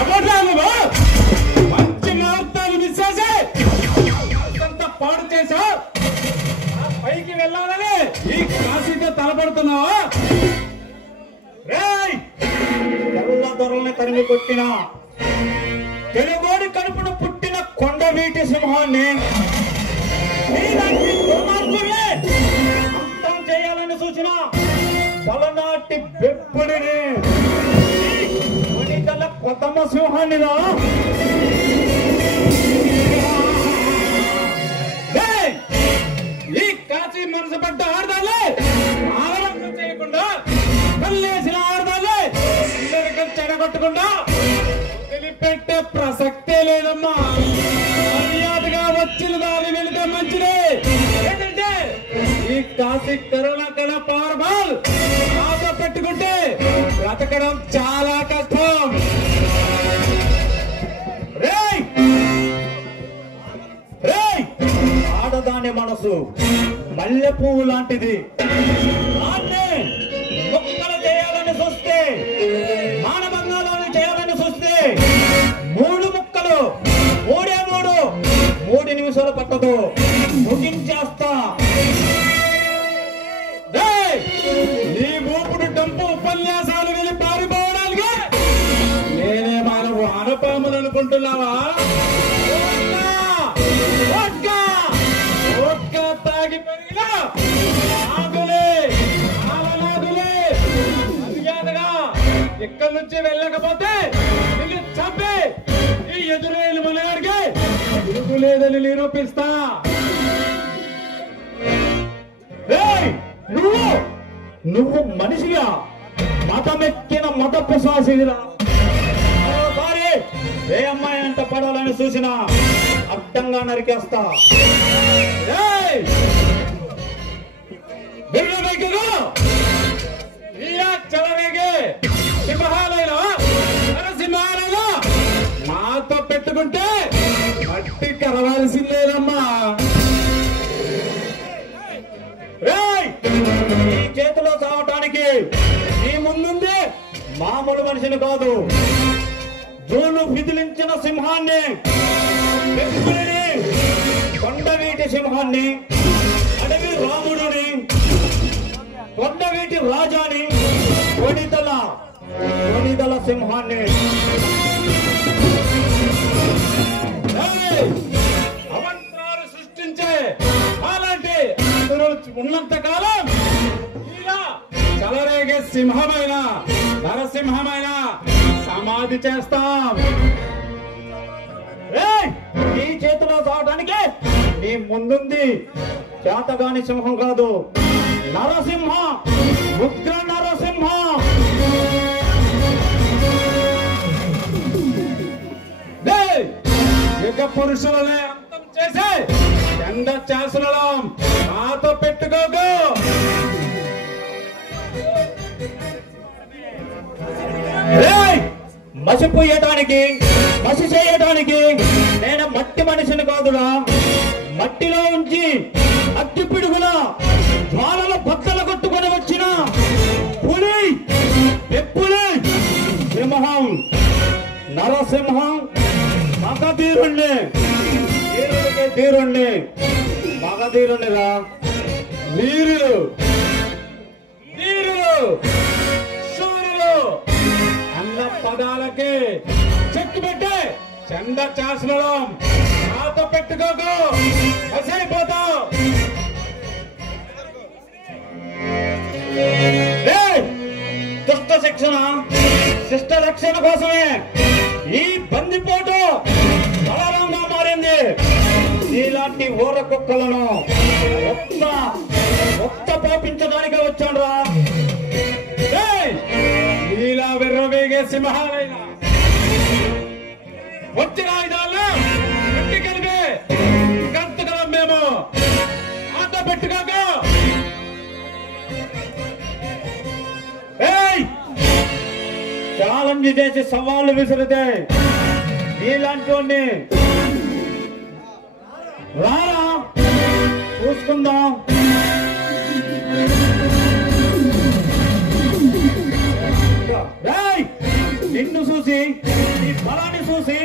ఎవడ్రా నువ్వు? మంచి ముహూర్తాలు మిస్ చేసి అంత పాడు చేసావు. పైకి వెళ్ళాలని ఈ కాశీతో తలపడుతున్నావా? తెల్ల దొరల్ని తరిమి కొట్టిన తెలుగోడి కడుపున పుట్టిన కొండవీటి సింహాన్ని అంతం చేయాలని సూచన పలనాటి బెప్పుడిని వనితల కొత్తమ సింహాన్నిరా. ఈ కాశీ మనసు పడ్డ ఆడదాలే ఆరోగ్యం చేయకుండా పల్లేసిన ఆడదాలే అందరికీ చెడగొట్టకుండా వదిలిపెట్టే ప్రసక్తే లేదమ్మా. మర్యాదగా వచ్చిన దాన్ని వెళితే మంచిదే. ఏంటంటే ఈ కాశీ కరోనా కళ పార్బల్ ఆశ పెట్టుకుంటే బ్రతకడం చాలా కష్టం. ఆడదాని మనసు మల్లె పువ్వు లాంటిది. మొక్కలు చేయాలని చూస్తే మానభంగాలను చేయాలని చూస్తే మూడు ముక్కలు మూడు నిమిషాలు పట్టదు, ముగించేస్తా. నీ ఊపుడు డంపు ఉపన్యాసాలు వెళ్ళి పారిపోవడానికి నేనే మానవు ఆనపాములు అనుకుంటున్నావా? తాగి పెరిగిన మర్యాదగా ఇక్కడి నుంచి వెళ్ళకపోతే నిన్ను చంపి ఈ ఎదురేలు మనగాడికి తిరుగులేదని నిరూపిస్తా. నువ్వు మనిషిగా మతమెక్కిన మత పిశాచిరా. మరోసారి ఏ అమ్మాయి అంట పడాలని చూసినా అడ్డంగా నరికేస్తా. నాతో పెట్టుకుంటే మట్టి కరవాల్సిందేనమ్మా. ఈ చేతిలో చావటానికి ఈ ముందుంది మామూలు మనిషిని కాదు, జూలు విదిలించిన సింహాన్ని, కొండవీటి సింహాన్ని, అడవి రాముడిని, కొండవీటి రాజాని, వనితల సింహాన్ని. అవంతరాలు సృష్టించే అలాంటి ఉన్నంత కాలం ఇలా చలరేగే సింహమైన నరసింహమైన సమాధి చేస్తాం. ఈ చేతిలో చావడానికి నీ ముందుంది చేతగాని సింహం కాదు, నరసింహ, ఉగ్ర నరసింహ. యుగ పురుషులనే అంతం చేసి ఎండ చేసలలో నాతో పెట్టుకోకు. మసిపోయటానికి మసి చేయటానికి నేను మట్టి మనిషిని కాదురా. మట్టిలో ఉంచి అగ్గి పిడుగుల జ్వాలల బద్దలు కొట్టుకొని వచ్చిన పులి, పెప్పులి, సింహం, నరసింహం, మగధీరుణ్ణి, తీరుణ్ణి, మగధీరుణ్ణిరా. వీరులు, శూరులు అన్న పదాలకి చెక్కు పెట్టే చండ చాసనం నాతో పెట్టుకోకు, అయిపోతావు. దుష్ట శిక్షణ శిష్ట రక్షణ కోసమే ఈ బందిపోటు బలరంగా మారింది. ఇలాంటి ఊర కుక్కలను ఒక్క పాపించడానికే వచ్చాను రా. ఇలా విర్రవేగే సింహాలైనా వచ్చిన ఆయుధాల్లో పెట్టి కలిపి గంతకలం మేము ఆట పెట్టుకోక. ఛాలెంజ్ చేసి సవాళ్లు విసిరితే ఇలాంటి రారా చూసుకుందాం. నిన్ను చూసి నీ బలాన్ని చూసి